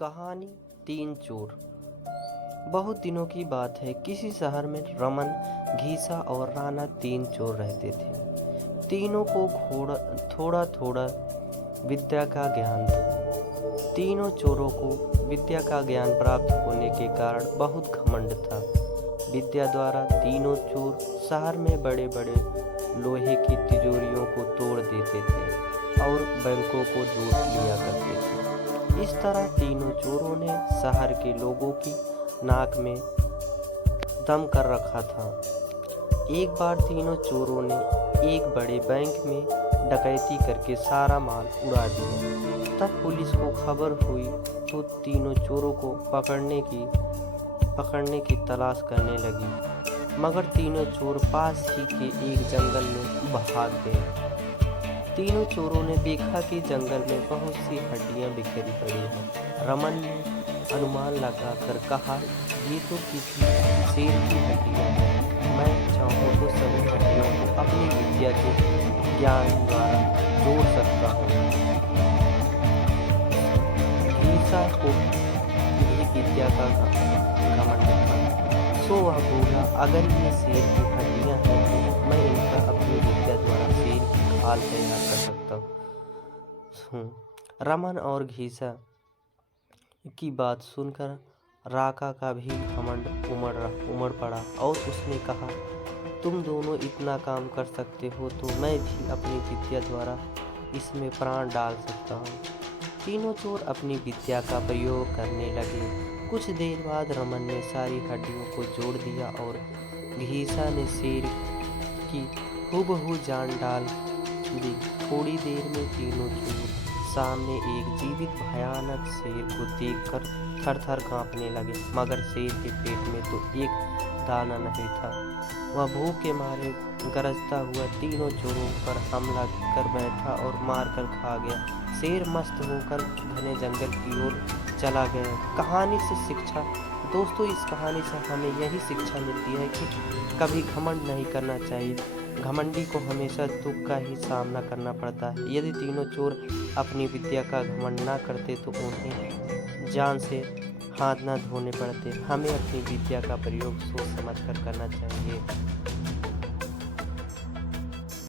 कहानी तीन चोर। बहुत दिनों की बात है। किसी शहर में रमन, घीसा और राणा तीन चोर रहते थे। तीनों को थोड़ा थोड़ा विद्या का ज्ञान था। तीनों चोरों को विद्या का ज्ञान प्राप्त होने के कारण बहुत घमंड था। विद्या द्वारा तीनों चोर शहर में बड़े बड़े लोहे की तिजोरियों को तोड़ देते थे और बैंकों को लूट लिया करते थे। इस तरह तीनों चोरों ने शहर के लोगों की नाक में दम कर रखा था। एक बार तीनों चोरों ने एक बड़े बैंक में डकैती करके सारा माल उड़ा दिया। तब पुलिस को खबर हुई तो तीनों चोरों को पकड़ने की तलाश करने लगी, मगर तीनों चोर पास ही के एक जंगल में भाग गए। तीनों चोरों ने देखा कि जंगल में बहुत सी हड्डियां बिखरी पड़ी हैं। रमन ने अनुमान लगाकर कहा, ये तो किसी शेर की हड्डियां हैं। मैं चाहूँ तो सभी हड्डियों को अपनी विद्या के ज्ञान द्वारा जोड़ सकता हूँ। घीसा को ये विद्या का घमंड था, सो वह बोला, अगर ये शेर की हड्डियां हैं तो मैं इनका अपनी विद्या द्वारा शेर की खाल तैयार कर सकता हूँ। रमन और घीसा की बात सुनकर राका का भी घमंड उमड़ पड़ा और उसने कहा, तुम दोनों इतना काम कर सकते हो तो मैं भी अपनी विद्या द्वारा इसमें प्राण डाल सकता हूँ। तीनों चोर अपनी विद्या का प्रयोग करने लगे। कुछ देर बाद रमन ने सारी हड्डियों को जोड़ दिया और घीसा ने शेर की हूबहू जान डाल दी। थोड़ी देर में तीनों चोर सामने एक जीवित भयानक शेर को देखकर थर-थर कांपने लगे, मगर शेर के पेट में तो एक दाना नहीं था। वह भूख के मारे गरजता हुआ तीनों चोरों पर हमला कर बैठा और मारकर खा गया। शेर मस्त होकर घने जंगल की ओर चला गया। कहानी से शिक्षा। दोस्तों, इस कहानी से हमें यही शिक्षा मिलती है कि कभी घमंड नहीं करना चाहिए। घमंडी को हमेशा दुख का ही सामना करना पड़ता है। यदि तीनों चोर अपनी विद्या का घमंड ना करते तो उन्हें जान से हाथ ना धोने पड़ते। हमें अपनी विद्या का प्रयोग सोच समझ कर करना चाहिए।